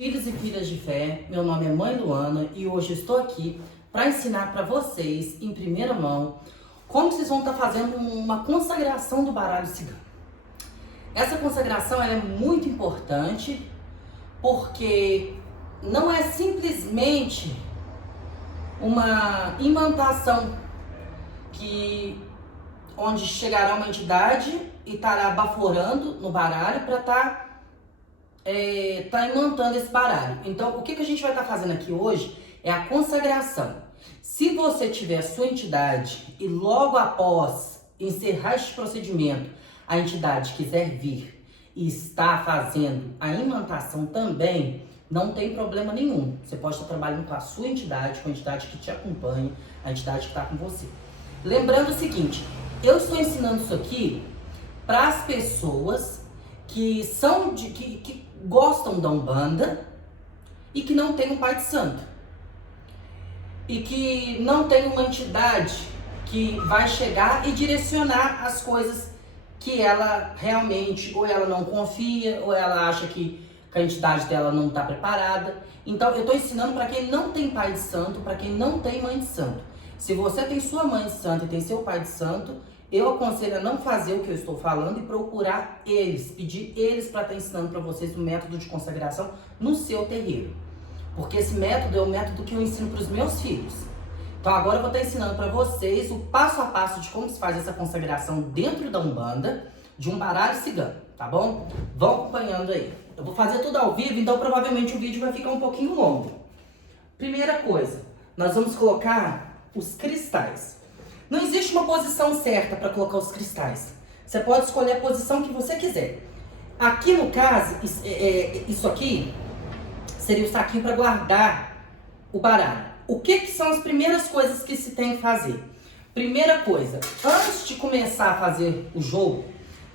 Filhos e filhas de fé, meu nome é Mãe Luana e hoje estou aqui para ensinar para vocês, em primeira mão, como vocês vão estar fazendo uma consagração do baralho cigano. Essa consagração ela é muito importante porque não é simplesmente uma imantação onde chegará uma entidade e estará baforando no baralho para estar imantando esse baralho. Então, o que a gente vai estar fazendo aqui hoje é a consagração. Se você tiver a sua entidade e logo após encerrar este procedimento, a entidade quiser vir e está fazendo a imantação também, não tem problema nenhum. Você pode estar trabalhando com a sua entidade, com a entidade que te acompanha, a entidade que está com você. Lembrando o seguinte, eu estou ensinando isso aqui para as pessoas que gostam da Umbanda e que não tem um pai de santo. E que não tem uma entidade que vai chegar e direcionar as coisas que ela realmente, ou ela não confia, ou ela acha que a entidade dela não está preparada. Então eu estou ensinando para quem não tem pai de santo, para quem não tem mãe de santo. Se você tem sua mãe de santo e tem seu pai de santo, eu aconselho a não fazer o que eu estou falando e procurar eles, pedir eles para estar ensinando para vocês o método de consagração no seu terreiro. Porque esse método é o método que eu ensino para os meus filhos. Então agora eu vou estar ensinando para vocês o passo a passo de como se faz essa consagração dentro da Umbanda, de um baralho cigano, tá bom? Vão acompanhando aí. Eu vou fazer tudo ao vivo, então provavelmente o vídeo vai ficar um pouquinho longo. Primeira coisa, nós vamos colocar os cristais. Não existe uma posição certa para colocar os cristais. Você pode escolher a posição que você quiser. Aqui no caso, isso aqui seria o saquinho para guardar o baralho. O que são as primeiras coisas que se tem que fazer? Primeira coisa, antes de começar a fazer o jogo,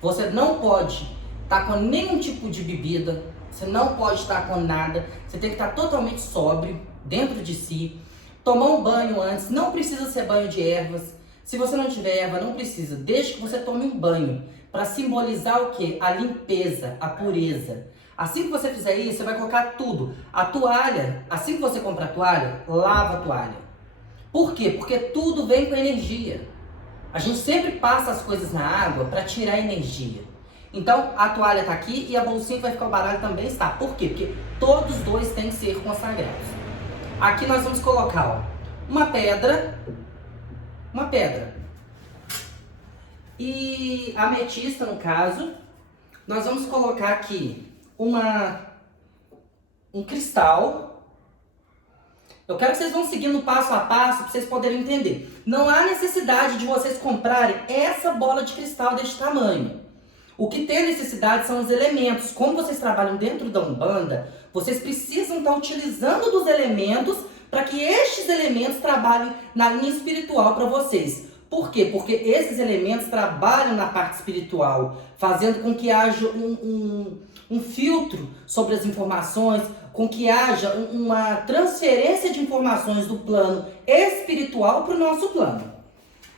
você não pode estar com nenhum tipo de bebida, você não pode estar com nada, você tem que estar totalmente sóbrio, dentro de si, tomar um banho antes, não precisa ser banho de ervas. Se você não tiver erva, não precisa. Desde que você tome um banho para simbolizar o quê? A limpeza, a pureza. Assim que você fizer isso, você vai colocar tudo. A toalha, assim que você compra a toalha, lava a toalha. Por quê? Porque tudo vem com energia. A gente sempre passa as coisas na água para tirar energia. Então, a toalha está aqui e a bolsinha que vai ficar o baralho também está. Por quê? Porque todos dois têm que ser consagrados. Aqui nós vamos colocar, ó, uma pedra. E ametista, no caso, nós vamos colocar aqui um cristal. Eu quero que vocês vão seguindo passo a passo para vocês poderem entender. Não há necessidade de vocês comprarem essa bola de cristal deste tamanho. O que tem necessidade são os elementos. Como vocês trabalham dentro da Umbanda, vocês precisam estar utilizando dos elementos para que estes elementos trabalhem na linha espiritual para vocês. Por quê? Porque esses elementos trabalham na parte espiritual, fazendo com que haja um filtro sobre as informações, com que haja uma transferência de informações do plano espiritual para o nosso plano.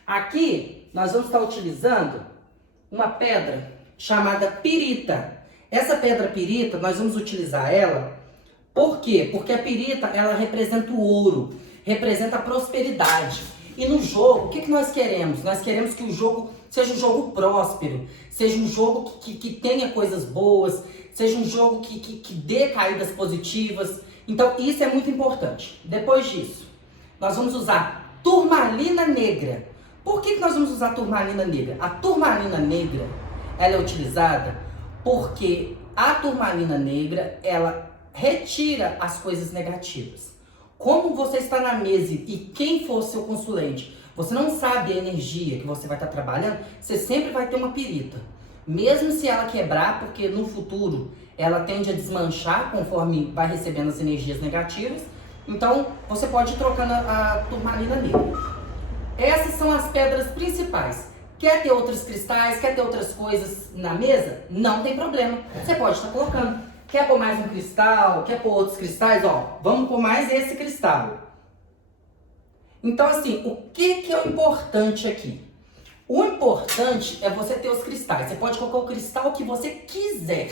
Aqui nós vamos estar utilizando uma pedra chamada pirita. Essa pedra pirita, nós vamos utilizar ela. Por quê? Porque a pirita, ela representa o ouro, representa a prosperidade. E no jogo, o que nós queremos? Nós queremos que o jogo seja um jogo próspero, seja um jogo que tenha coisas boas, seja um jogo que dê caídas positivas. Então, isso é muito importante. Depois disso, nós vamos usar turmalina negra. Por que nós vamos usar turmalina negra? A turmalina negra, ela é utilizada porque a turmalina negra, ela retira as coisas negativas. Como você está na mesa e quem for seu consulente, você não sabe a energia que você vai estar trabalhando, você sempre vai ter uma pirita. Mesmo se ela quebrar, porque no futuro ela tende a desmanchar conforme vai recebendo as energias negativas, então você pode ir trocando a turmalina negra. Essas são as pedras principais. Quer ter outros cristais, quer ter outras coisas na mesa? Não tem problema, você pode estar colocando. Quer pôr mais um cristal? Quer pôr outros cristais? Ó, vamos pôr mais esse cristal. Então, assim, o que é o importante aqui? O importante é você ter os cristais. Você pode colocar o cristal que você quiser.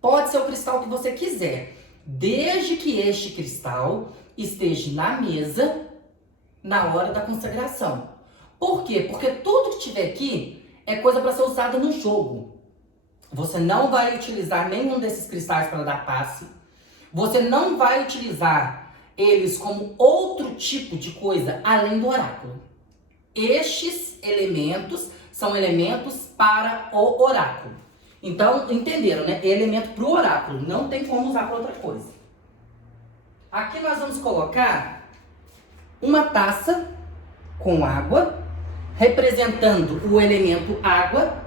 Pode ser o cristal que você quiser. desde que este cristal esteja na mesa na hora da consagração. Por quê? Porque tudo que tiver aqui é coisa para ser usada no jogo. Você não vai utilizar nenhum desses cristais para dar passe. Você não vai utilizar eles como outro tipo de coisa além do oráculo. Estes elementos são elementos para o oráculo. Então, entenderam, né? É elemento para o oráculo, não tem como usar para outra coisa. Aqui nós vamos colocar uma taça com água, representando o elemento água.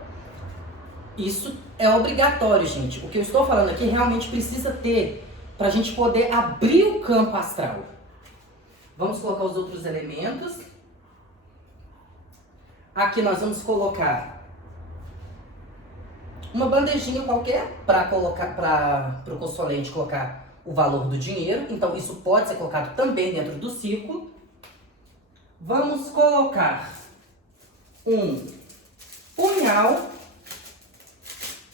Isso é obrigatório, gente. O que eu estou falando aqui realmente precisa ter para a gente poder abrir o campo astral. Vamos colocar os outros elementos. Aqui nós vamos colocar uma bandejinha qualquer para colocar, para o consulente colocar o valor do dinheiro. Então isso pode ser colocado também dentro do círculo. Vamos colocar um punhal.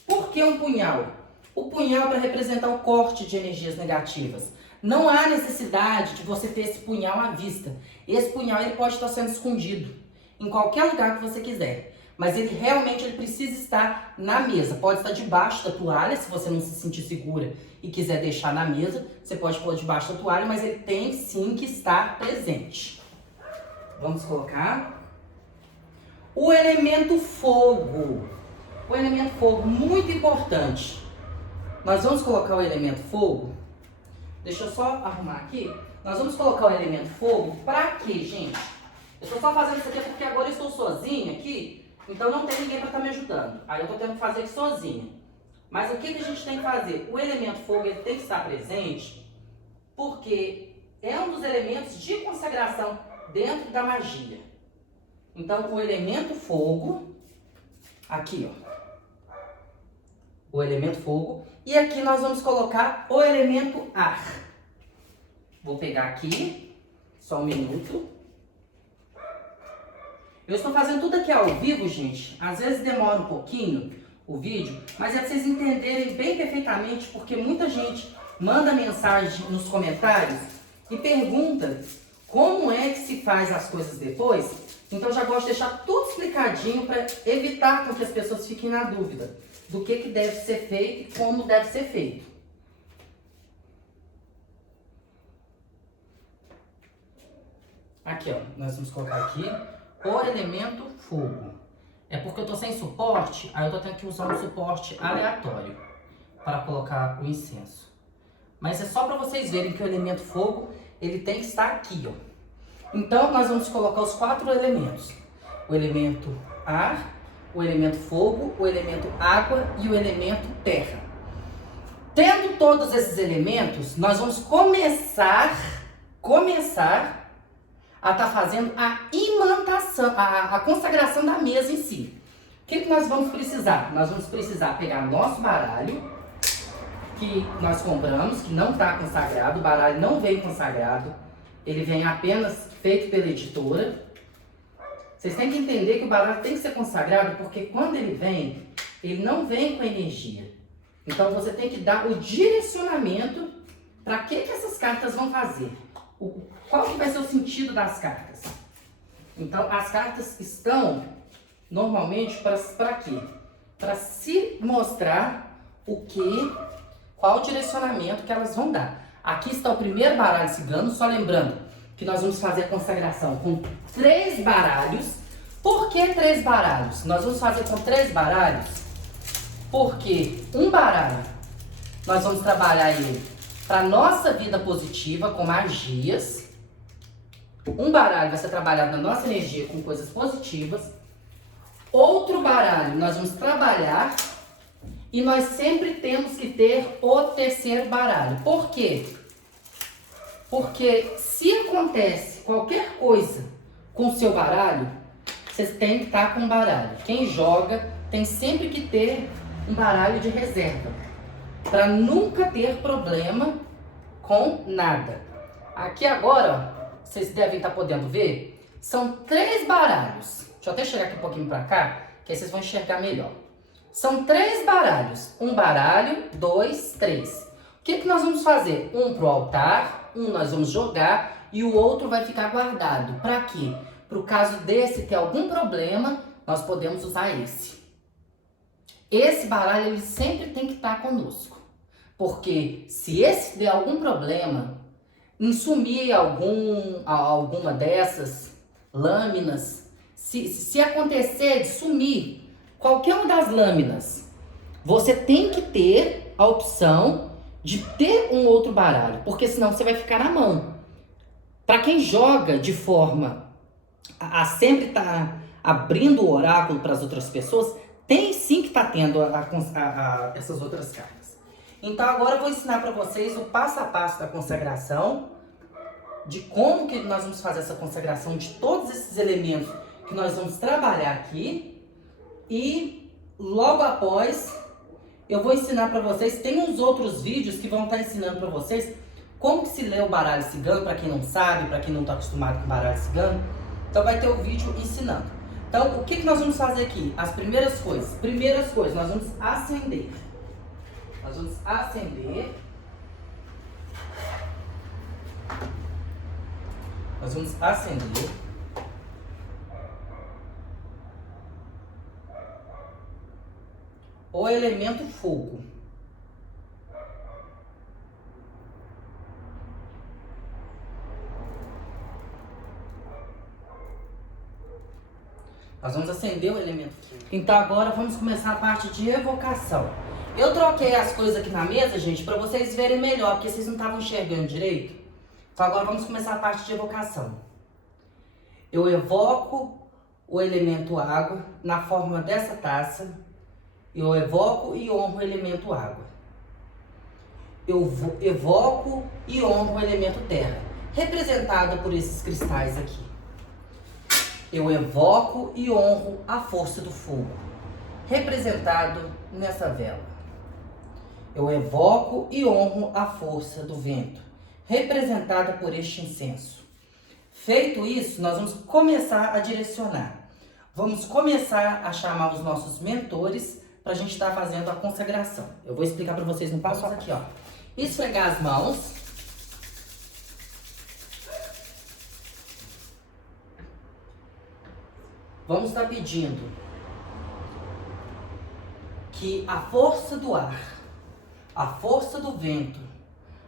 Por que um punhal? O punhal é para representar o corte de energias negativas. Não há necessidade de você ter esse punhal à vista. Esse punhal ele pode estar sendo escondido em qualquer lugar que você quiser. Mas ele realmente precisa estar na mesa. Pode estar debaixo da toalha, se você não se sentir segura e quiser deixar na mesa. Você pode pôr debaixo da toalha, mas ele tem sim que estar presente. Vamos colocar o elemento fogo. O elemento fogo, muito importante. Nós vamos colocar o elemento fogo. Deixa eu só arrumar aqui. Nós vamos colocar o elemento fogo para quê, gente? Eu estou só fazendo isso aqui porque agora eu estou sozinha aqui. Então não tem ninguém para estar me ajudando. Aí eu estou tendo que fazer aqui sozinha. Mas o que a gente tem que fazer? O elemento fogo ele tem que estar presente porque é um dos elementos de consagração dentro da magia. Então o elemento fogo, aqui ó. O elemento fogo. E aqui nós vamos colocar o elemento ar. Vou pegar aqui, só um minuto. Eu estou fazendo tudo aqui ao vivo, gente. Às vezes demora um pouquinho o vídeo, mas é para vocês entenderem bem perfeitamente, porque muita gente manda mensagem nos comentários e pergunta como é que se faz as coisas depois. Então já gosto de deixar tudo explicadinho para evitar com que as pessoas fiquem na dúvida do que deve ser feito e como deve ser feito. Aqui, ó, nós vamos colocar aqui o elemento fogo. É porque eu tô sem suporte, aí eu tô tendo que usar um suporte aleatório para colocar o incenso. Mas é só para vocês verem que o elemento fogo, ele tem que estar aqui, ó. Então, nós vamos colocar os 4 elementos. O elemento ar, o elemento fogo, o elemento água e o elemento terra. Tendo todos esses elementos, nós vamos começar a estar fazendo a imantação, a consagração da mesa em si. O que nós vamos precisar? Nós vamos precisar pegar nosso baralho, que nós compramos, que não está consagrado, o baralho não vem consagrado, ele vem apenas feito pela editora. Vocês têm que entender que o baralho tem que ser consagrado, porque quando ele vem, ele não vem com energia. Então você tem que dar o direcionamento para que essas cartas vão fazer. Qual que vai ser o sentido das cartas? Então as cartas estão normalmente para quê? Para se mostrar qual o direcionamento que elas vão dar. Aqui está o primeiro baralho cigano, só lembrando que nós vamos fazer a consagração com 3 baralhos. Por que 3 baralhos? Nós vamos fazer com 3 baralhos porque um baralho nós vamos trabalhar ele para nossa vida positiva com magias. Um baralho vai ser trabalhado na nossa energia com coisas positivas. Outro baralho nós vamos trabalhar e nós sempre temos que ter o terceiro baralho. Por quê? Porque se acontece qualquer coisa com o seu baralho, vocês têm que estar com um baralho. Quem joga tem sempre que ter um baralho de reserva, para nunca ter problema com nada. Aqui agora, ó, vocês devem estar podendo ver, são 3 baralhos. Deixa eu até chegar aqui um pouquinho para cá, que aí vocês vão enxergar melhor. São 3 baralhos. Um baralho, 2, 3. O que nós vamos fazer? Um pro altar, um nós vamos jogar e o outro vai ficar guardado. Para quê? Para o caso desse ter algum problema, nós podemos usar esse. Esse baralho ele sempre tem que estar conosco. Porque se esse der algum problema, em sumir alguma dessas lâminas, se acontecer de sumir qualquer uma das lâminas, você tem que ter a opção de ter um outro baralho, porque senão você vai ficar na mão. Para quem joga de forma a sempre estar abrindo o oráculo para as outras pessoas, tem sim que estar tendo essas outras cartas. Então agora eu vou ensinar para vocês o passo a passo da consagração, de como que nós vamos fazer essa consagração de todos esses elementos que nós vamos trabalhar aqui. E logo após eu vou ensinar para vocês, tem uns outros vídeos que vão estar ensinando para vocês como que se lê o baralho cigano, para quem não sabe, para quem não está acostumado com baralho cigano. Então vai ter o vídeo ensinando. Então o que nós vamos fazer aqui? As primeiras coisas, nós vamos acender. Nós vamos acender. Nós vamos acender. O elemento fogo. Nós vamos acender o elemento fogo. Então agora vamos começar a parte de evocação. Eu troquei as coisas aqui na mesa, gente, para vocês verem melhor, porque vocês não estavam enxergando direito. Então agora vamos começar a parte de evocação. Eu evoco o elemento água na forma dessa taça. Eu evoco e honro o elemento água. Eu evoco e honro o elemento terra, representado por esses cristais aqui. Eu evoco e honro a força do fogo, representado nessa vela. Eu evoco e honro a força do vento, representada por este incenso. Feito isso, nós vamos começar a direcionar. Vamos começar a chamar os nossos mentores para a gente estar fazendo a consagração. Eu vou explicar para vocês no passo aqui, ó. Esfregar as mãos. Vamos estar pedindo que a força do ar, a força do vento,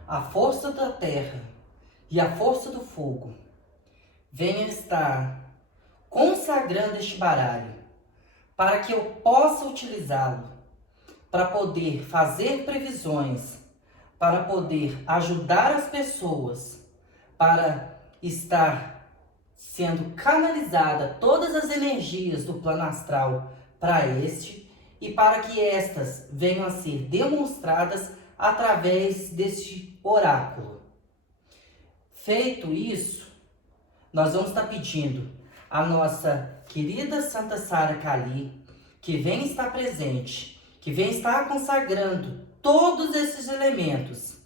a força da terra e a força do fogo venha estar consagrando este baralho para que eu possa utilizá-lo, para poder fazer previsões, para poder ajudar as pessoas, para estar sendo canalizada todas as energias do plano astral para este e para que estas venham a ser demonstradas através deste oráculo. Feito isso, nós vamos estar pedindo a nossa querida Santa Sara Kali, que vem estar presente, que vem estar consagrando todos esses elementos.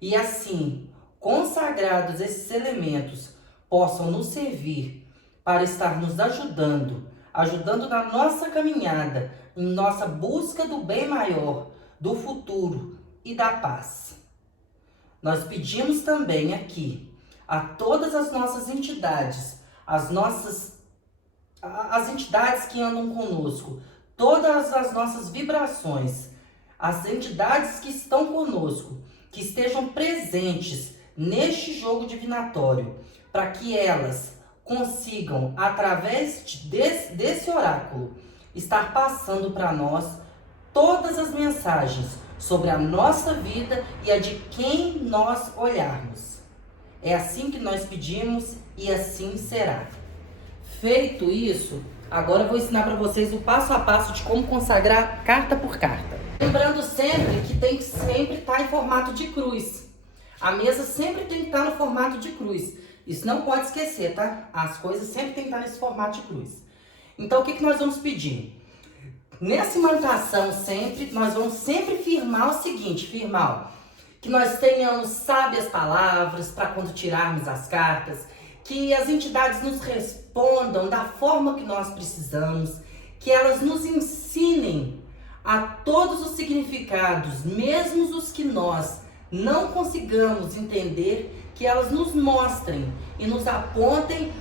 E assim, consagrados esses elementos, possam nos servir para estar nos ajudando na nossa caminhada, em nossa busca do bem maior, do futuro e da paz. Nós pedimos também aqui a todas as nossas entidades, as entidades que andam conosco, todas as nossas vibrações, as entidades que estão conosco, que estejam presentes neste jogo divinatório, para que elas consigam, através desse oráculo, estar passando para nós todas as mensagens sobre a nossa vida e a de quem nós olharmos. É assim que nós pedimos e assim será. Feito isso, agora eu vou ensinar para vocês o passo a passo de como consagrar carta por carta. Lembrando sempre que tem que sempre estar em formato de cruz. A mesa sempre tem que estar no formato de cruz. Isso não pode esquecer, tá? As coisas sempre tem que estar nesse formato de cruz. Então, o que nós vamos pedir? Nessa imantação sempre, nós vamos sempre firmar o seguinte, que nós tenhamos sábias palavras para quando tirarmos as cartas, que as entidades nos respondam da forma que nós precisamos, que elas nos ensinem a todos os significados, mesmo os que nós não consigamos entender, que elas nos mostrem e nos apontem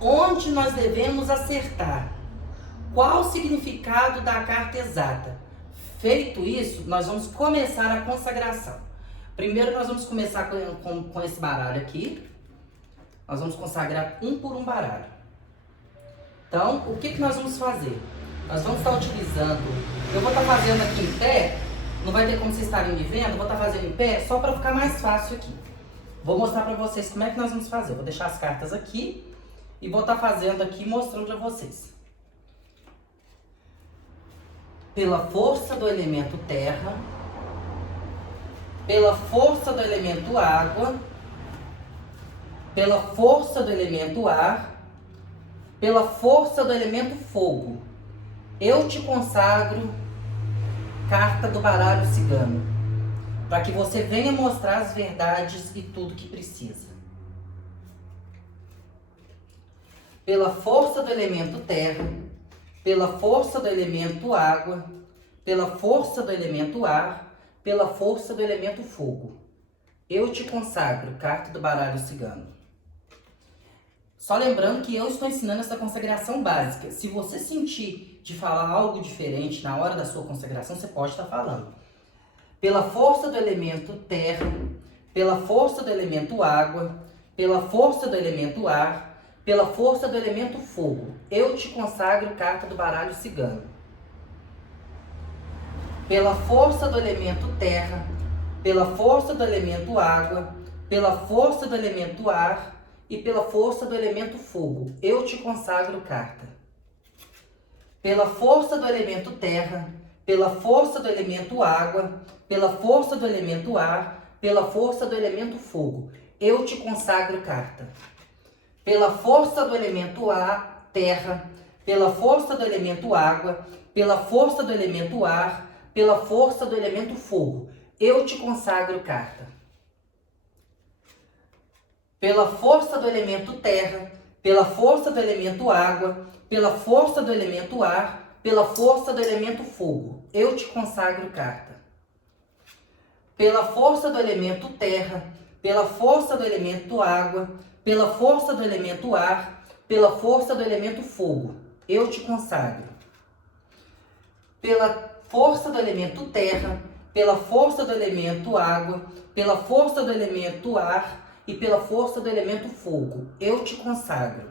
onde nós devemos acertar. Qual o significado da carta exata? Feito isso, nós vamos começar a consagração. Primeiro nós vamos começar com esse baralho aqui. Nós vamos consagrar um por um baralho. Então, o que nós vamos fazer? Nós vamos estar utilizando... Eu vou estar fazendo aqui em pé, não vai ter como vocês estarem me vendo, eu vou estar fazendo em pé só para ficar mais fácil aqui. Vou mostrar para vocês como é que nós vamos fazer. Vou deixar as cartas aqui e vou estar fazendo aqui, mostrando para vocês. Pela força do elemento terra, pela força do elemento água, pela força do elemento ar, pela força do elemento fogo, eu te consagro, carta do baralho cigano, para que você venha mostrar as verdades e tudo que precisa. Pela força do elemento terra, pela força do elemento água, pela força do elemento ar, pela força do elemento fogo, eu te consagro, carta do baralho cigano. Só lembrando que eu estou ensinando essa consagração básica. Se você sentir de falar algo diferente na hora da sua consagração, você pode estar falando. Pela força do elemento terra, pela força do elemento água, pela força do elemento ar, pela força do elemento fogo, eu te consagro, carta do baralho cigano. Pela força do elemento terra, pela força do elemento água, pela força do elemento ar e pela força do elemento fogo, eu te consagro, carta. Pela força do elemento terra, pela força do elemento água, pela força do elemento ar, pela força do elemento fogo, eu te consagro, carta. Pela força do elemento ar, terra, pela força do elemento água, pela força do elemento ar, pela força do elemento fogo, eu te consagro, carta. Pela força do elemento terra, pela força do elemento água, pela força do elemento ar, pela força do elemento fogo, eu te consagro, carta. Pela força do elemento terra, pela força do elemento água, pela força do elemento ar, pela força do elemento fogo, eu te consagro. Pela força do elemento terra, pela força do elemento água, pela força do elemento ar e pela força do elemento fogo, eu te consagro.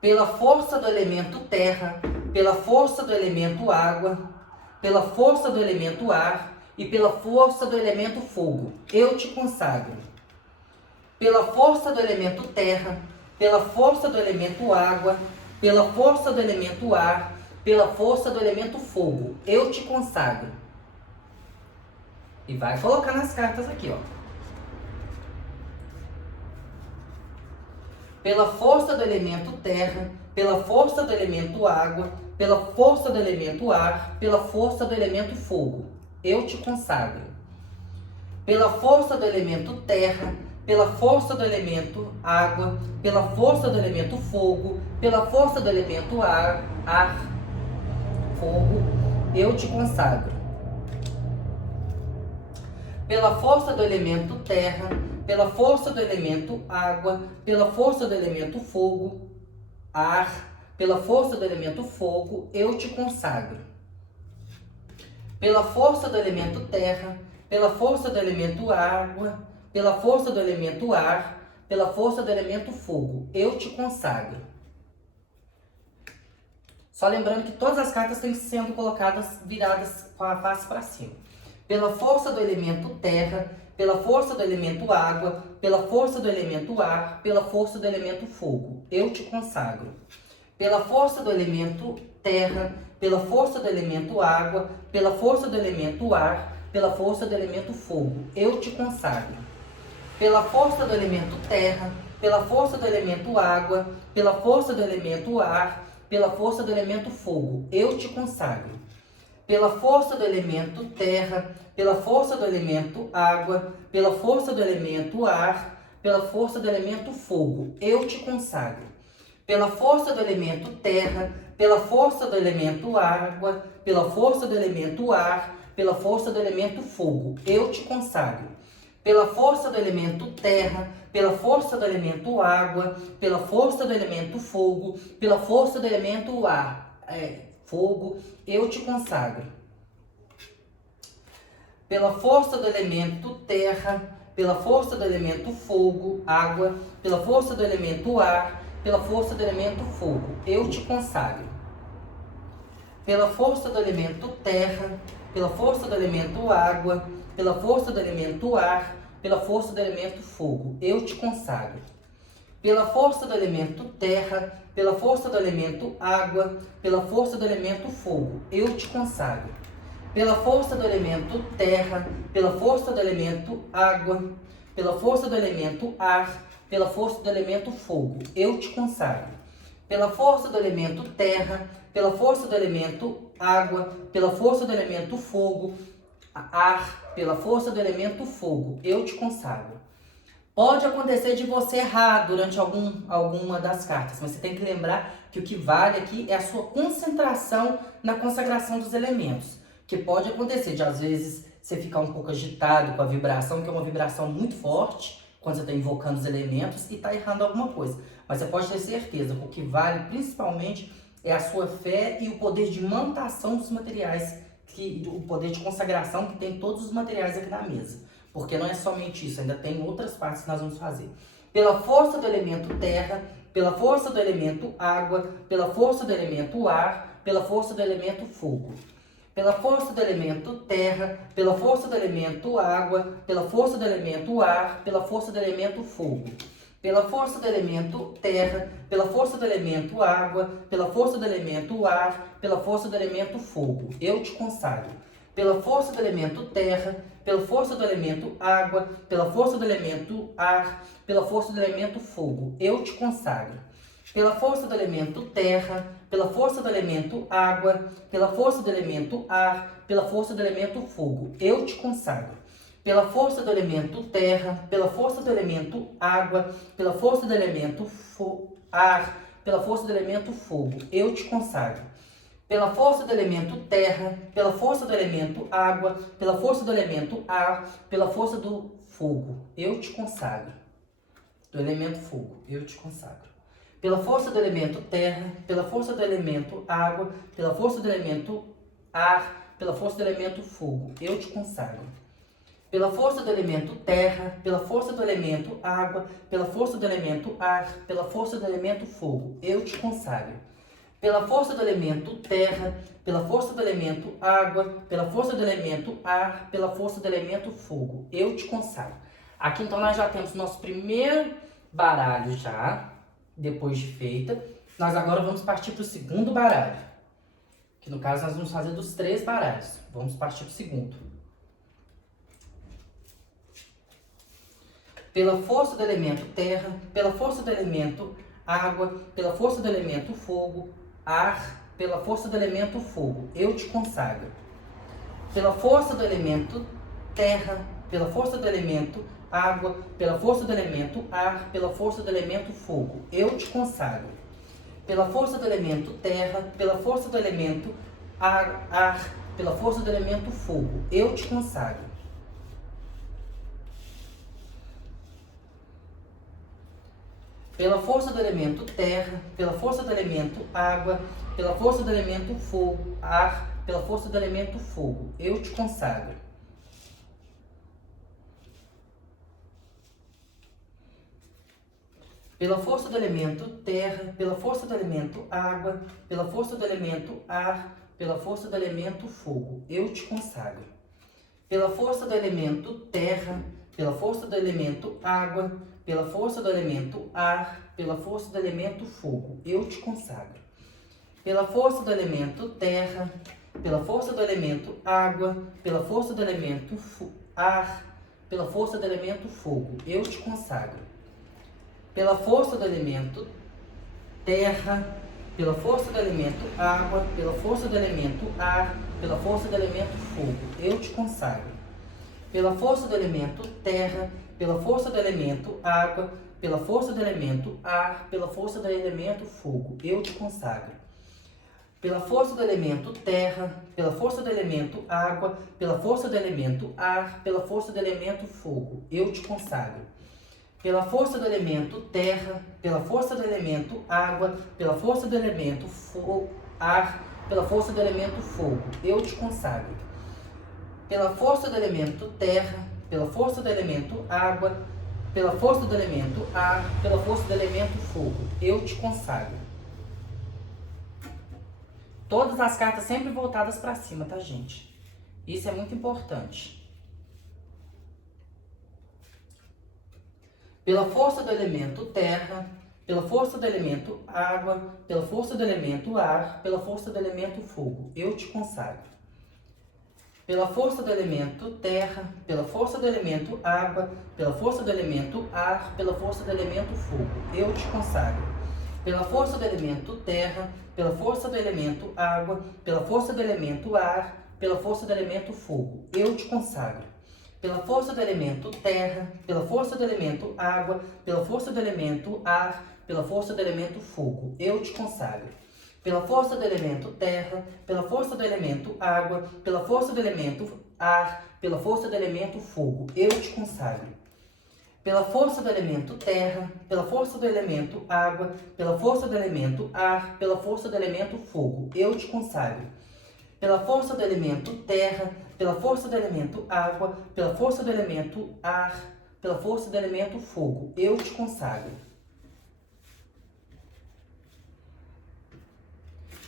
Pela força do elemento terra, pela força do elemento água, pela força do elemento ar e pela força do elemento fogo, eu te consagro. Pela força do elemento terra, pela força do elemento água, pela força do elemento ar, pela força do elemento fogo, eu te consagro. E vai colocar nas cartas aqui, ó. Pela força do elemento terra, pela força do elemento água, pela força do elemento ar, pela força do elemento fogo, eu te consagro. Pela força do elemento terra, pela força do elemento água, pela força do elemento fogo, pela força do elemento ar, fogo, eu te consagro. Pela força do elemento terra, pela força do elemento água, pela força do elemento fogo, ar, pela força do elemento fogo, eu te consagro. Pela força do elemento terra, pela força do elemento água, pela força do elemento ar, pela força do elemento fogo, eu te consagro. Só lembrando que todas as cartas têm sendo colocadas viradas com a face para cima. Pela força do elemento terra, pela força do elemento água, pela força do elemento ar, pela força do elemento fogo, eu te consagro. Pela força do elemento terra, pela força do elemento água, pela força do elemento ar, pela força do elemento fogo, eu te consagro. Pela força do elemento terra, pela força do elemento água, pela força do elemento ar, pela força do elemento fogo, eu te consagro. Pela força do elemento terra, pela força do elemento água, pela força do elemento ar, pela força do elemento fogo, eu te consagro. Pela força do elemento terra, pela força do elemento água, pela força do elemento ar, pela força do elemento fogo, eu te consagro. pela força do elemento terra, pela força do elemento água, pela força do elemento fogo, pela força do elemento ar, fogo, eu te consagro. Pela força do elemento terra, pela força do elemento fogo, água, pela força do elemento ar, pela força do elemento fogo, eu te consagro. Pela força do elemento terra, pela força do elemento água, pela força do elemento ar, pela força do elemento fogo, eu te consagro. Pela força do elemento terra, pela força do elemento água, pela força do elemento fogo, eu te consagro. Pela força do elemento terra, pela força do elemento água, pela força do elemento ar, pela força do elemento fogo, eu te consagro. Pela força do elemento terra, pela força do elemento água, pela força do elemento fogo, ar, pela força do elemento fogo, eu te consagro. Pode acontecer de você errar durante alguma das cartas, mas você tem que lembrar que o que vale aqui é a sua concentração na consagração dos elementos. Que pode acontecer de, às vezes, você ficar um pouco agitado com a vibração, que é uma vibração muito forte, quando você está invocando os elementos e está errando alguma coisa. Mas você pode ter certeza que o que vale, principalmente, é a sua fé e o poder de imantação dos materiais, o poder de consagração que tem todos os materiais aqui na mesa. Porque não é somente isso, ainda tem outras partes que nós vamos fazer. Pela força do elemento terra, pela força do elemento água, pela força do elemento ar, pela força do elemento fogo. Pela força do elemento terra, pela força do elemento água, pela força do elemento ar, pela força do elemento fogo. Pela força do elemento terra, pela força do elemento água, pela força do elemento ar, pela força do elemento fogo, eu te consagro. Pela força do elemento terra, pela força do elemento água, pela força do elemento ar, pela força do elemento fogo, eu te consagro. Pela força do elemento terra, pela força do elemento água, pela força do elemento ar, pela força do elemento fogo, eu te consagro. Pela força do elemento terra, pela força do elemento água, pela força do elemento ar, pela força do elemento fogo, eu te consagro. Pela força do elemento terra, pela força do elemento água, pela força do elemento ar, pela força do fogo, eu te consagro. Do elemento fogo, eu te consagro. Pela força do elemento terra, pela força do elemento água, pela força do elemento ar, pela força do elemento fogo, eu te consagro. Pela força do elemento terra, pela força do elemento água, pela força do elemento ar, pela força do elemento fogo, eu te consagro. Pela força do elemento terra, pela força do elemento água, pela força do elemento ar, pela força do elemento fogo, eu te consagro. Aqui então nós já temos nosso primeiro baralho já. Depois de feita, nós agora vamos partir para o segundo baralho. Que no caso nós vamos fazer dos 3 baralhos. Vamos partir para o segundo. Pela força do elemento terra, pela força do elemento água, pela força do elemento fogo, ar, pela força do elemento fogo, eu te consagro. Pela força do elemento terra, pela força do elemento água, pela força do elemento ar, pela força do elemento fogo, eu te consagro. Pela força do elemento terra, pela força do elemento ar, pela força do elemento fogo, eu te consagro. Pela força do elemento terra, pela força do elemento água, pela força do elemento fogo, ar, pela força do elemento fogo, eu te consagro. Pela força do elemento terra, pela força do elemento água, pela força do elemento ar, pela força do elemento fogo, eu te consagro. Pela força do elemento terra, pela força do elemento água, pela força do elemento ar, pela força do elemento fogo, eu te consagro. Pela força do elemento terra, pela força do elemento água, pela força do elemento ar, pela força do elemento fogo, eu te consagro. Pela força do elemento terra, pela força do elemento água, pela força do elemento ar, pela força do elemento fogo, eu te consagro. Pela força do elemento terra, pela força do elemento água, pela força do elemento ar, pela força do elemento fogo, eu te consagro. pela força do elemento terra, pela força do elemento água, pela força do elemento ar, pela força do elemento fogo, eu te consagro. Pela força do elemento terra, pela força do elemento água, pela força do elemento ar, pela força do elemento fogo, eu te consagro. Pela força do elemento terra, pela força do elemento água, pela força do elemento ar, pela força do elemento fogo, eu te consagro. Todas as cartas sempre voltadas para cima, tá, gente? Isso é muito importante. Pela força do elemento terra, pela força do elemento água, pela força do elemento ar, pela força do elemento fogo, eu te consagro. Pela força do elemento terra, pela força do elemento água, pela força do elemento ar, pela força do elemento fogo, eu te consagro. Pela força do elemento terra, pela força do elemento água, pela força do elemento ar, pela força do elemento fogo, eu te consagro. Pela força do elemento terra, pela força do elemento água, pela força do elemento ar, pela força do elemento fogo, eu te consagro. Pela força do elemento terra, pela força do elemento água, pela força do elemento ar, pela força do elemento fogo, eu te consagro. Pela força do elemento terra, pela força do elemento água, pela força do elemento ar, pela força do elemento fogo, eu te consagro. Pela força do elemento terra, pela força do elemento água, pela força do elemento ar, pela força do elemento fogo, eu te consagro.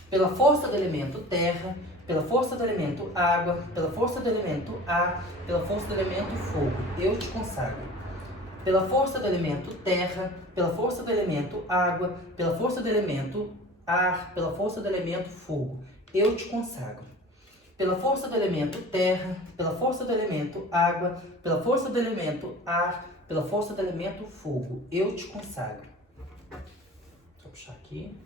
Pela força do elemento terra, pela força do elemento água, pela força do elemento ar, pela força do elemento fogo, eu te consagro. Pela força do elemento terra, pela força do elemento água, pela força do elemento ar, pela força do elemento fogo, eu te consagro. Pela força do elemento terra, pela força do elemento água, pela força do elemento ar, pela força do elemento fogo, eu te consagro. Vou puxar aqui.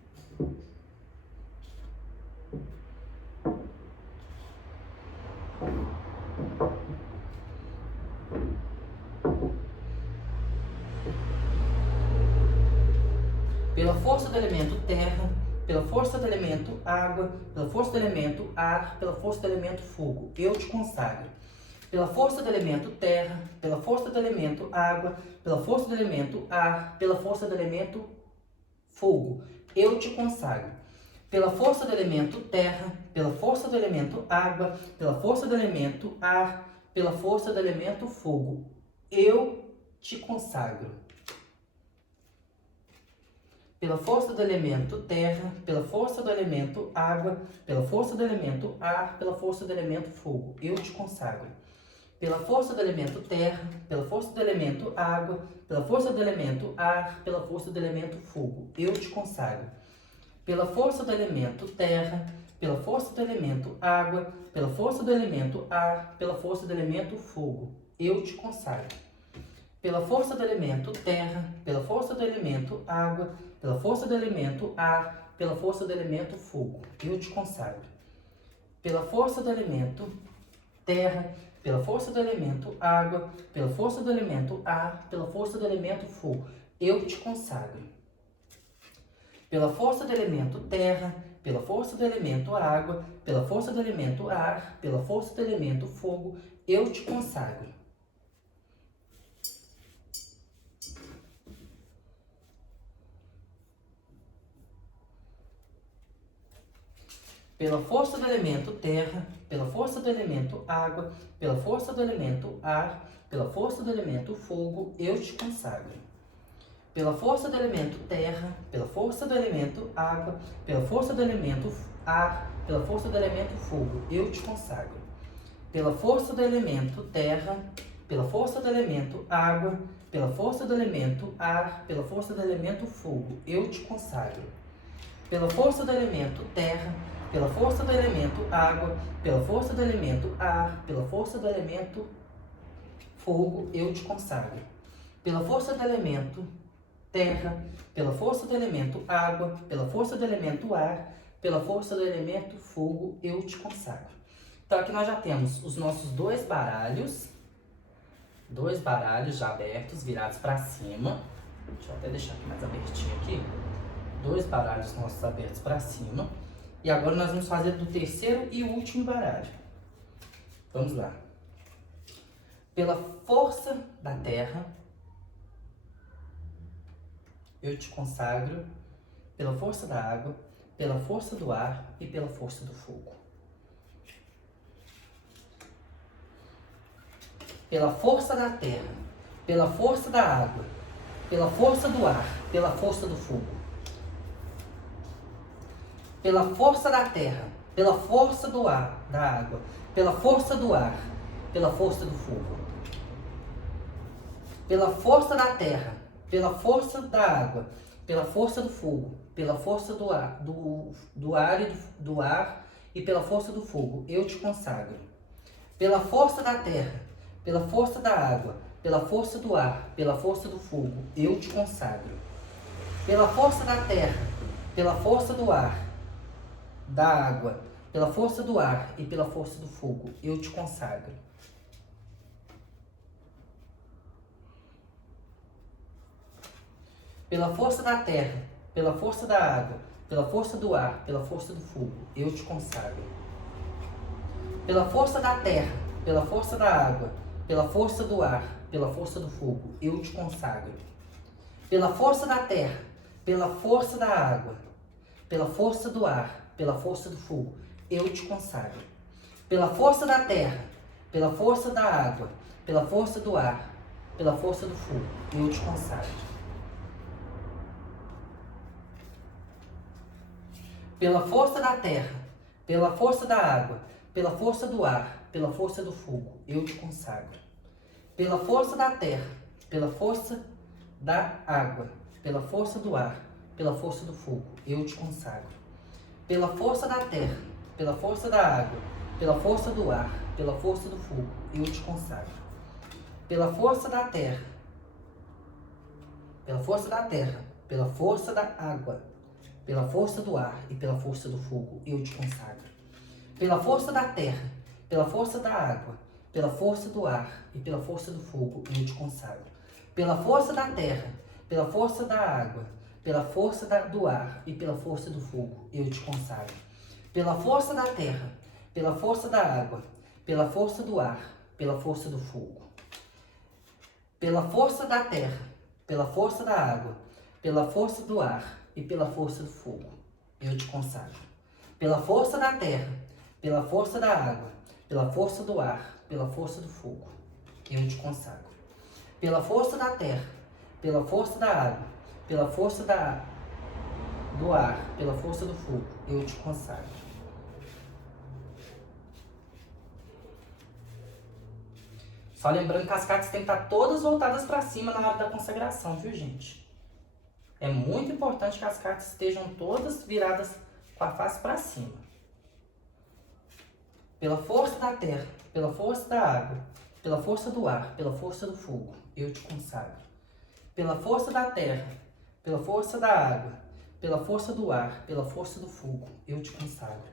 Pela força do elemento terra, pela força do elemento água, pela força do elemento ar, pela força do elemento fogo, eu te consagro. Pela força do elemento terra, pela força do elemento água, pela força do elemento ar, pela força do elemento fogo, eu te consagro. Pela força do elemento terra, pela força do elemento água, pela força do elemento ar, pela força do elemento fogo, eu te consagro. Pela força do elemento terra, pela força do elemento água, pela força do elemento ar, pela força do elemento fogo, eu te consagro. Pela força do elemento terra, pela força do elemento água, pela força do elemento ar, pela força do elemento fogo, eu te consagro. Pela força do elemento terra, pela força do elemento água, pela força do elemento ar, pela força do elemento fogo, eu te consagro. Pela força do elemento terra, pela força do elemento água, pela força do elemento ar, pela força do elemento fogo, eu te consagro. Pela força do elemento terra, pela força do elemento água, pela força do elemento ar, pela força do elemento fogo, eu te consagro. Pela força do elemento terra, pela força do elemento água, pela força do elemento ar, pela força do elemento fogo, eu te consagro. Pela força do elemento terra, pela força do elemento água, pela força do elemento ar, pela força do elemento fogo, eu te consagro. Pela força do elemento terra, pela força do elemento água, pela força do elemento ar, pela força do elemento fogo, eu te consagro. Pela força do elemento terra, pela força do elemento água, pela força do elemento ar, pela força do elemento fogo, eu te consagro. Pela força do elemento terra, pela força do elemento água, pela força do elemento ar, pela força do elemento fogo, eu te consagro. Pela força do elemento terra, pela força do elemento água, pela força do elemento ar, pela força do elemento fogo, eu te consagro. Então aqui nós já temos os nossos dois baralhos já abertos, virados para cima. Deixa eu até deixar aqui mais abertinho aqui. Dois baralhos nossos abertos para cima. E agora nós vamos fazer do terceiro e último baralho. Vamos lá. Pela força da terra, eu te consagro. Pela força da água, pela força do ar e pela força do fogo. Pela força da terra, pela força da água, pela força do ar, pela força do fogo. Pela força da terra, pela força do ar, da água, pela força do ar, pela força do fogo. Pela força da terra, pela força da água, pela força do fogo, pela força do ar, do ar e pela força do fogo, eu te consagro. Pela força da terra, pela força da água, pela força do ar, pela força do fogo, eu te consagro. Pela força da terra, pela força do ar, da água, pela força do ar e pela força do fogo, eu te consagro. Pela força da terra, pela força da água, pela força do ar, pela força do fogo, eu te consagro. Pela força da terra, pela força da água, pela força do ar, pela força do fogo, eu te consagro. Pela força da terra, pela força da água, pela força do ar, pela força do fogo, eu te consagro. Pela força da terra, pela força da água, pela força do ar, pela força do fogo, eu te consagro. Pela força da terra, pela força da água, pela força do ar, pela força do fogo, eu te consagro. Pela força da terra, pela força da água, pela força do ar, pela força do fogo, eu te consagro. Pela força da terra, pela força da água, pela força do ar, pela força do fogo, eu te consagro. Pela força da terra, pela força da terra, pela força da água, pela força do ar e pela força do fogo, eu te consagro. Pela força da terra, pela força da água, pela força do ar e pela força do fogo, eu te consagro. Pela força da terra, pela força da água, pela força do ar e pela força do fogo, eu te consagro. Pela força da terra, pela força da água, pela força do ar, pela força do fogo. Pela força da terra, pela força da água, pela força do ar e pela força do fogo, eu te consagro. Pela força da terra, pela força da água, pela força do ar, pela força do fogo, eu te consagro. Pela força da terra, pela força da água, pela força do ar, pela força do fogo, eu te consagro. Só lembrando que as cartas têm que estar todas voltadas para cima na hora da consagração, viu, gente? É muito importante que as cartas estejam todas viradas com a face para cima. Pela força da terra, pela força da água, pela força do ar, pela força do fogo, eu te consagro. Pela força da terra, pela força da água, pela força do ar, pela força do fogo, eu te consagro.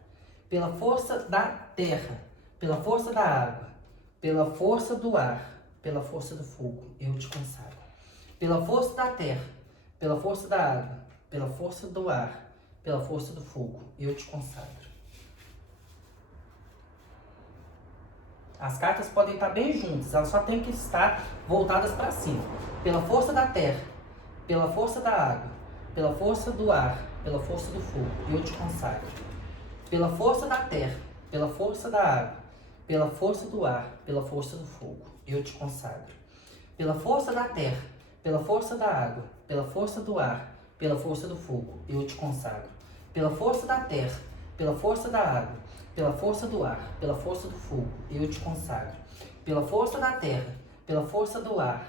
Pela força da terra, pela força da água, pela força do ar, pela força do fogo, eu te consagro. Pela força da terra, pela força da água, pela força do ar, pela força do fogo, eu te consagro. As cartas podem estar bem juntas, elas só têm que estar voltadas para cima. Pela força da terra, pela força da água, pela força do ar, pela força do fogo, eu te consagro. Pela força da terra, pela força da água, pela força do ar, pela força do fogo, eu te consagro. Pela força da terra, pela força da água, pela força do ar, pela força do fogo, eu te consagro. Pela força da terra, pela força da água, pela força do ar, pela força do fogo, eu te consagro. Pela força da terra, pela força do ar,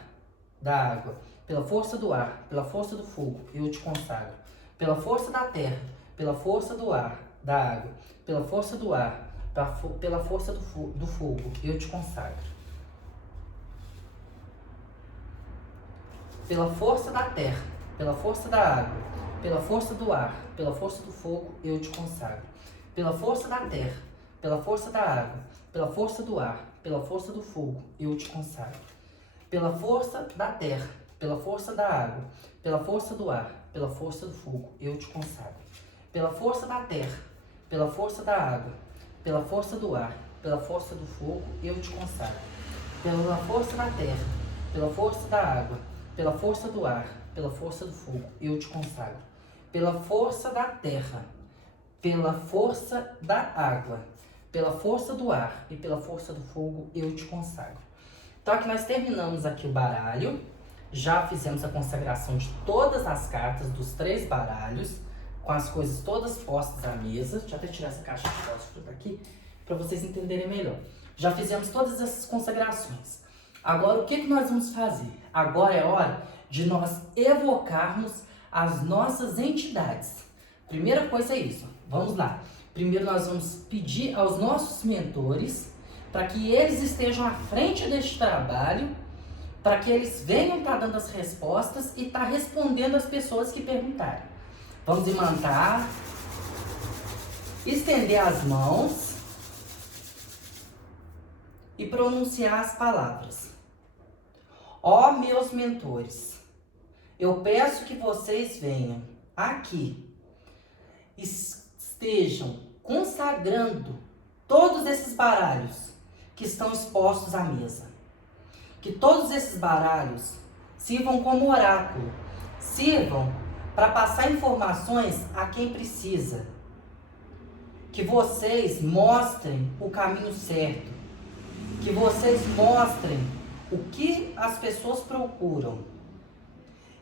da água, pela força do ar, pela força do fogo, eu te consagro. Pela força da terra, pela força do ar, da água, pela força do ar, pela força do fogo, eu te consagro. Pela força da terra, pela força da água, pela força do ar, pela força do fogo, eu te consagro. Pela força da terra, pela força da água, pela força do ar, pela força do fogo, eu te consagro. Pela força da terra, pela força da água, pela força do ar, pela força do fogo, eu te consagro. Pela força da terra, pela força da água, pela força do ar, pela força do fogo, eu te consagro. Pela força da terra, pela força da água, pela força do ar, pela força do fogo, eu te consagro. Pela força da terra, pela força da água, pela força do ar e pela força do fogo, eu te consagro. Então aqui nós terminamos aqui o baralho, já fizemos a consagração de todas as cartas dos 3 baralhos, com as coisas todas postas à mesa. Deixa eu até tirar essa caixa de fósforo daqui, para vocês entenderem melhor. Já fizemos todas essas consagrações. Agora o que nós vamos fazer? Agora é hora de nós evocarmos as nossas entidades. Primeira coisa é isso, vamos lá. Primeiro nós vamos pedir aos nossos mentores para que eles estejam à frente deste trabalho, para que eles venham estar dando as respostas e estar respondendo as pessoas que perguntarem. Vamos imantar, estender as mãos e pronunciar as palavras. Ó meus mentores, eu peço que vocês venham aqui, estejam consagrando todos esses baralhos que estão expostos à mesa. Que todos esses baralhos sirvam como oráculo, sirvam para passar informações a quem precisa. Que vocês mostrem o caminho certo, que vocês mostrem o que as pessoas procuram,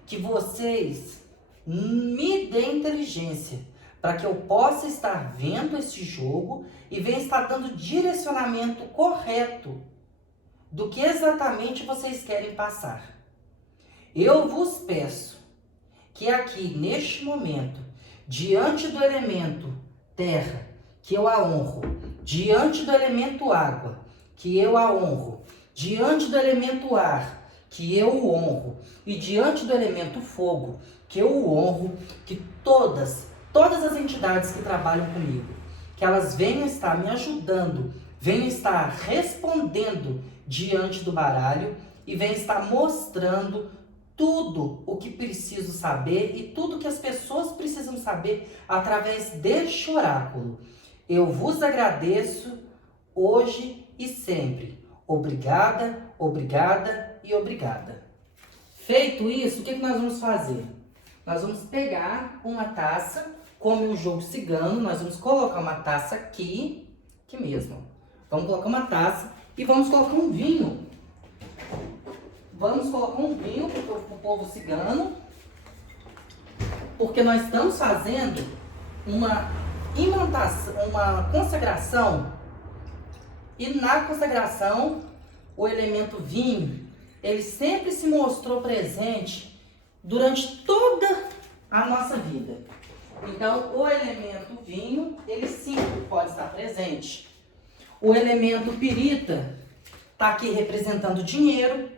que vocês me deem inteligência para que eu possa estar vendo esse jogo e venha estar dando direcionamento correto do que exatamente vocês querem passar. Eu vos peço que aqui, neste momento, diante do elemento terra, que eu a honro, diante do elemento água, que eu a honro, diante do elemento ar, que eu o honro, e diante do elemento fogo, que eu o honro, que todas as entidades que trabalham comigo, que elas venham estar me ajudando, venham estar respondendo diante do baralho e venham estar mostrando tudo o que preciso saber e tudo que as pessoas precisam saber através deste oráculo. Eu vos agradeço hoje e sempre. Obrigada, obrigada e obrigada. Feito isso, o que nós vamos fazer? Nós vamos pegar uma taça, como um jogo cigano, nós vamos colocar uma taça aqui mesmo. Vamos colocar uma taça e vamos colocar um vinho. Vamos colocar um vinho para o povo cigano, porque nós estamos fazendo uma imantação, uma consagração, e na consagração o elemento vinho, ele sempre se mostrou presente durante toda a nossa vida. Então, o elemento vinho, ele sim pode estar presente. O elemento pirita está aqui representando dinheiro.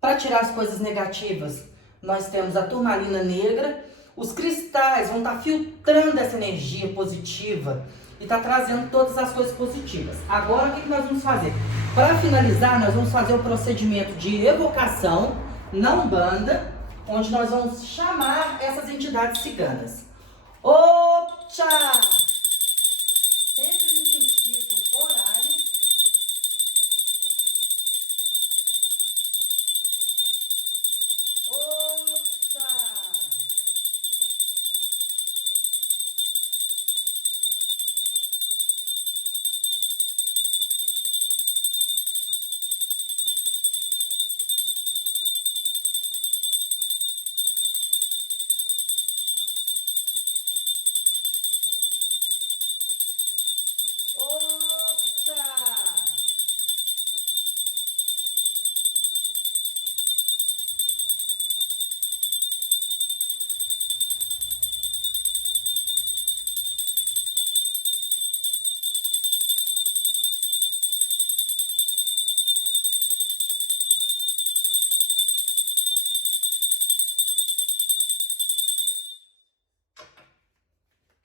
Para tirar as coisas negativas, nós temos a turmalina negra. Os cristais vão estar filtrando essa energia positiva e tá trazendo todas as coisas positivas. Agora, o que nós vamos fazer? Para finalizar, nós vamos fazer o procedimento de evocação na Umbanda, onde nós vamos chamar essas entidades ciganas. Oxa! Sempre no sentido horário. Oxa!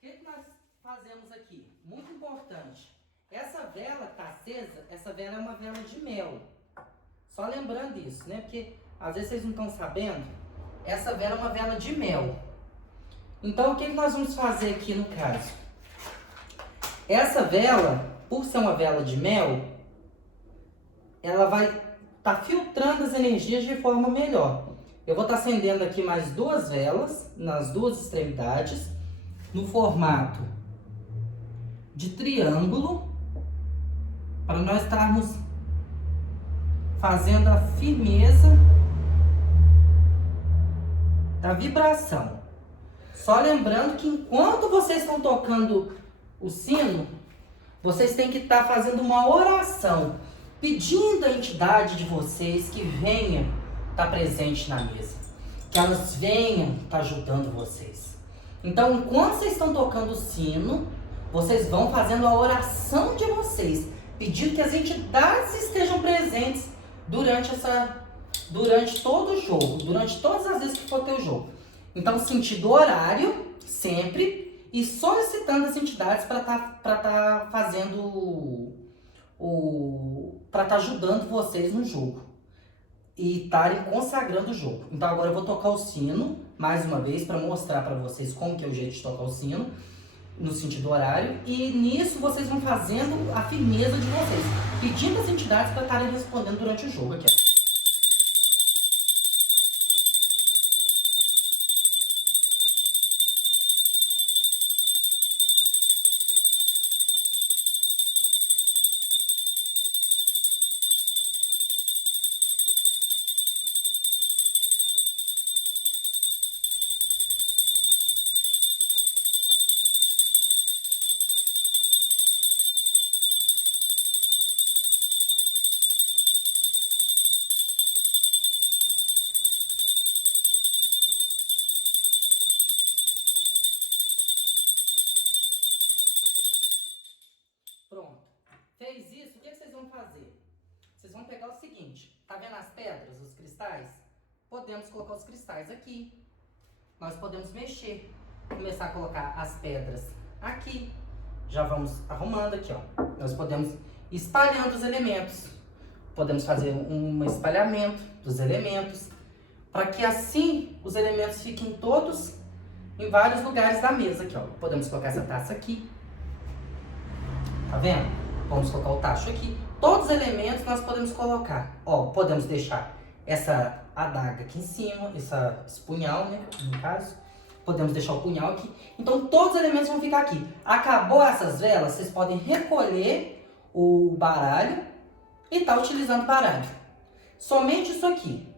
O que nós fazemos aqui? Muito importante. Essa vela que está acesa, essa vela é uma vela de mel. Só lembrando isso, né? Porque às vezes vocês não estão sabendo. Essa vela é uma vela de mel. Então, o que nós vamos fazer aqui no caso? Essa vela, por ser uma vela de mel, ela vai estar filtrando as energias de forma melhor. Eu vou estar acendendo aqui mais 2 velas nas 2 extremidades, no formato de triângulo, para nós estarmos fazendo a firmeza da vibração. Só lembrando que enquanto vocês estão tocando o sino, vocês têm que estar fazendo uma oração, pedindo à entidade de vocês que venha estar presente na mesa, que elas venham estar ajudando vocês. Então, enquanto vocês estão tocando o sino, vocês vão fazendo a oração de vocês, pedindo que as entidades estejam presentes durante todo o jogo, durante todas as vezes que for ter o jogo. Então, sentido horário, sempre, e solicitando as entidades para tá fazendo para estar ajudando vocês no jogo e estarem consagrando o jogo. Então, agora eu vou tocar o sino mais uma vez para mostrar para vocês como que é o jeito de tocar o sino no sentido horário, e nisso vocês vão fazendo a firmeza de vocês, pedindo às entidades para estarem respondendo durante o jogo aqui, ó. Pronto. Fez isso, o que vocês vão fazer? Vocês vão pegar o seguinte, tá vendo as pedras, os cristais? Podemos colocar os cristais aqui. Nós podemos mexer, começar a colocar as pedras aqui. Já vamos arrumando aqui, ó. Nós podemos ir espalhando os elementos. Podemos fazer um espalhamento dos elementos, para que assim os elementos fiquem todos em vários lugares da mesa aqui, ó. Podemos colocar essa taça aqui. Tá vendo? Vamos colocar o tacho aqui. Todos os elementos nós podemos colocar. Ó, podemos deixar essa adaga aqui em cima, esse punhal, né, no caso. Podemos deixar o punhal aqui. Então, todos os elementos vão ficar aqui. Acabou essas velas, vocês podem recolher o baralho e tá utilizando o baralho. Somente isso aqui.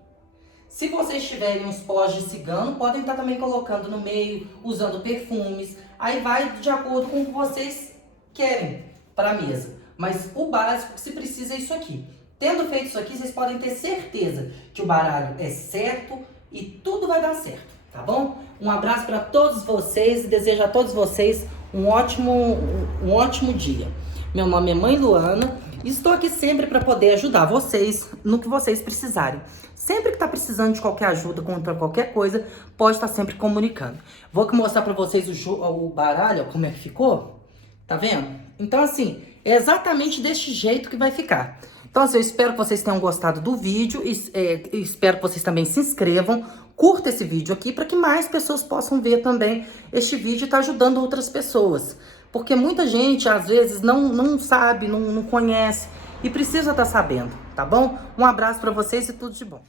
Se vocês tiverem uns pós de cigano, podem estar também colocando no meio, usando perfumes. Aí vai de acordo com o que vocês querem para a mesa, mas o básico que se precisa é isso aqui. Tendo feito isso aqui, vocês podem ter certeza que o baralho é certo e tudo vai dar certo, tá bom? Um abraço para todos vocês e desejo a todos vocês um ótimo dia. Meu nome é Mãe Luana e estou aqui sempre para poder ajudar vocês no que vocês precisarem. Sempre que tá precisando de qualquer ajuda contra qualquer coisa, pode estar sempre comunicando. Vou aqui mostrar para vocês o baralho, como é que ficou. Tá vendo? Então, assim, é exatamente deste jeito que vai ficar. Então, assim, eu espero que vocês tenham gostado do vídeo. Espero que vocês também se inscrevam. Curta esse vídeo aqui para que mais pessoas possam ver também este vídeo e tá ajudando outras pessoas. Porque muita gente, às vezes, não sabe, não conhece e precisa estar sabendo, tá bom? Um abraço para vocês e tudo de bom.